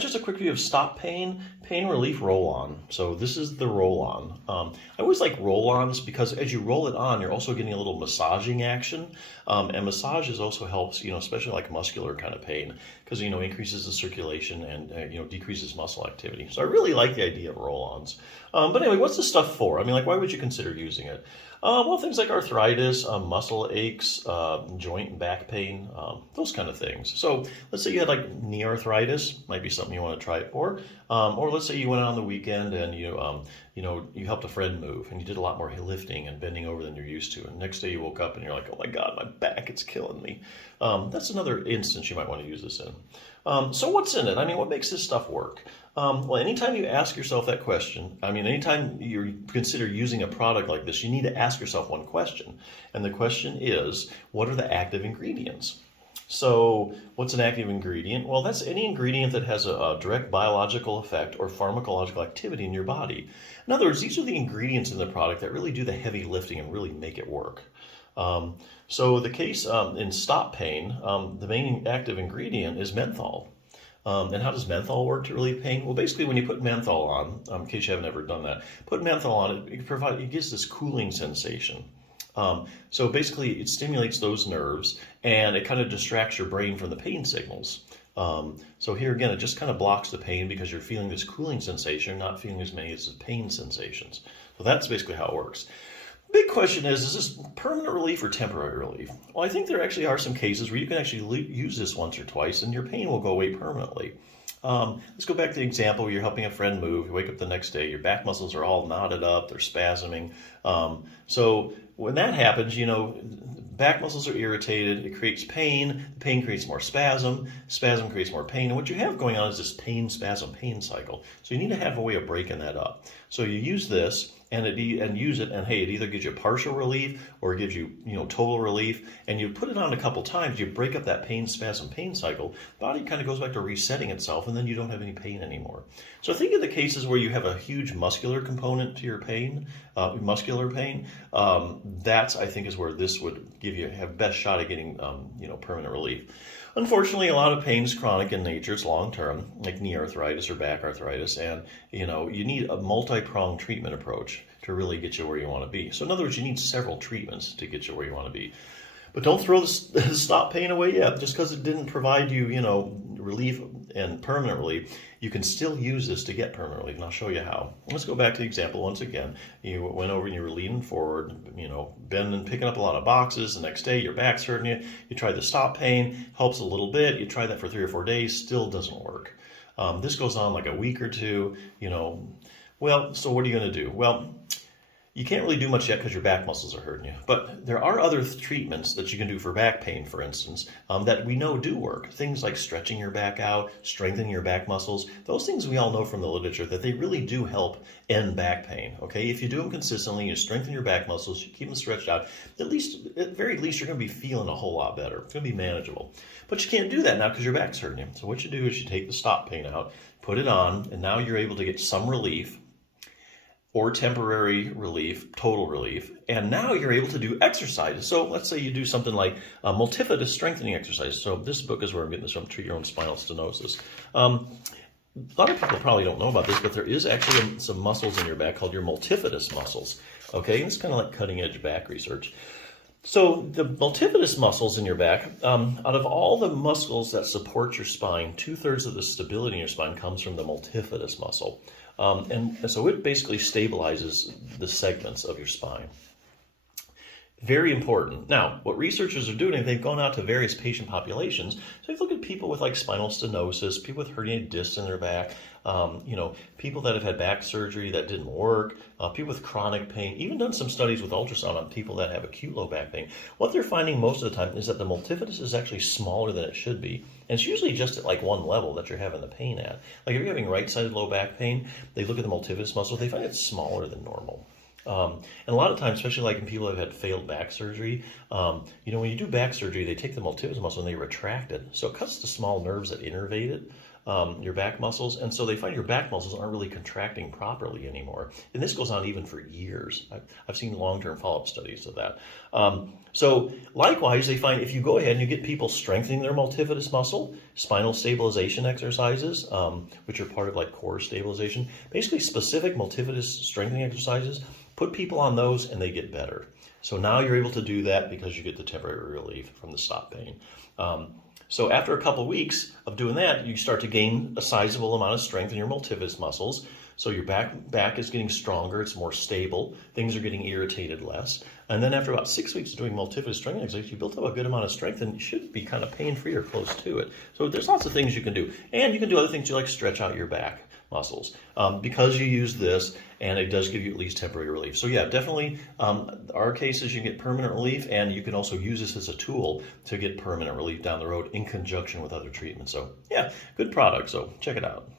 just a quick view of Stopain Pain Relief Roll-On. So this is the roll-on. I always like roll-ons because as you roll it on, you're also getting a little massaging action. And massages also helps, especially like muscular kind of pain, because, increases the circulation and, decreases muscle activity. So I really like the idea of roll-ons. But anyway, what's this stuff for? I mean, like, why would you consider using it? Well, things like arthritis, muscle aches, joint and back pain, those kind of things. So let's say you had like knee arthritis, might be something you want to try it for. Or let's say you went out on the weekend and you helped a friend move and you did a lot more lifting and bending over than you're used to. And next day you woke up and you're like, oh my God, my back, it's killing me. That's another instance you might want to use this in. So what's in it? I mean, what makes this stuff work? Well, anytime you ask yourself that question, anytime you consider using a product like this, you need to ask yourself one question. And the question is, what are the active ingredients? So what's an active ingredient? Well, that's any ingredient that has a direct biological effect or pharmacological activity in your body. In other words, these are the ingredients in the product that really do the heavy lifting and really make it work. So the case in Stopain, the main active ingredient is menthol. And how does menthol work to relieve pain? Well, basically, when you put menthol on, in case you haven't ever done that, put menthol on, it gives this cooling sensation. So basically, it stimulates those nerves, and it kind of distracts your brain from the pain signals. So here again, it just kind of blocks the pain because you're feeling this cooling sensation, not feeling as many as the pain sensations. So that's basically how it works. Big question is this permanent relief or temporary relief? Well, I think there actually are some cases where you can actually use this once or twice and your pain will go away permanently. Let's go back to the example where you're helping a friend move. You wake up the next day, your back muscles are all knotted up, they're spasming. So when that happens, back muscles are irritated, it creates pain, the pain creates more spasm creates more pain, and what you have going on is this pain, spasm, pain cycle. So you need to have a way of breaking that up. So you use this, and use it, and hey, it either gives you partial relief or it gives you, total relief. And you put it on a couple times, you break up that pain, spasm, pain cycle. Body kind of goes back to resetting itself, and then you don't have any pain anymore. So think of the cases where you have a huge muscular component to your pain, muscular pain. That's, I think, is where this would have best shot at getting, permanent relief. Unfortunately, a lot of pain is chronic in nature. It's long-term, like knee arthritis or back arthritis. And, you need a multi-pronged treatment approach to really get you where you want to be. So in other words, you need several treatments to get you where you want to be. But don't throw the Stopain away yet. Just because it didn't provide you, relief and permanent relief, you can still use this to get permanent relief, and I'll show you how. Let's go back to the example once again. You went over and you were leaning forward, bending, picking up a lot of boxes. The next day, your back's hurting you. You try the Stopain, helps a little bit. You try that for 3 or 4 days, still doesn't work. This goes on like a week or two, Well, so what are you going to do? Well, you can't really do much yet because your back muscles are hurting you. But there are other treatments that you can do for back pain, for instance, that we know do work. Things like stretching your back out, strengthening your back muscles. Those things we all know from the literature that they really do help end back pain. Okay, if you do them consistently, you strengthen your back muscles, you keep them stretched out, at very least, you're going to be feeling a whole lot better. It's going to be manageable. But you can't do that now because your back's hurting you. So what you do is you take the Stopain out, put it on, and now you're able to get some relief, or temporary relief, total relief, and now you're able to do exercises. So let's say you do something like multifidus strengthening exercise. So this book is where I'm getting this from, Treat Your Own Spinal Stenosis. A lot of people probably don't know about this, but there is actually some muscles in your back called your multifidus muscles. Okay, it's kind of like cutting edge back research. So the multifidus muscles in your back, out of all the muscles that support your spine, 2/3 of the stability in your spine comes from the multifidus muscle. And so it basically stabilizes the segments of your spine. Very important. Now, what researchers are doing, they've gone out to various patient populations. So they've looked at people with like spinal stenosis, people with herniated discs in their back, people that have had back surgery that didn't work, people with chronic pain, even done some studies with ultrasound on people that have acute low back pain. What they're finding most of the time is that the multifidus is actually smaller than it should be. And it's usually just at like one level that you're having the pain at. Like if you're having right-sided low back pain, they look at the multifidus muscle, they find it's smaller than normal. And a lot of times, especially like in people that have had failed back surgery, when you do back surgery, they take the multifidus muscle and they retract it. So it cuts the small nerves that innervate it. your back muscles. And so they find your back muscles aren't really contracting properly anymore. And this goes on even for years. I've seen long-term follow-up studies of that. So likewise, they find if you go ahead and you get people strengthening their multifidus muscle, spinal stabilization exercises, which are part of like core stabilization, basically specific multifidus strengthening exercises, put people on those and they get better. So now you're able to do that because you get the temporary relief from the stop pain. So after a couple of weeks of doing that, you start to gain a sizable amount of strength in your multifidus muscles. So your back is getting stronger, it's more stable, things are getting irritated less. And then after about 6 weeks of doing multifidus strengthening exercises, you built up a good amount of strength and you should be kind of pain-free or close to it. So there's lots of things you can do. And you can do other things, you like stretch out your back muscles because you use this, and it does give you at least temporary relief. So yeah, definitely our cases you get permanent relief, and you can also use this as a tool to get permanent relief down the road in conjunction with other treatments. So yeah, good product, so check it out.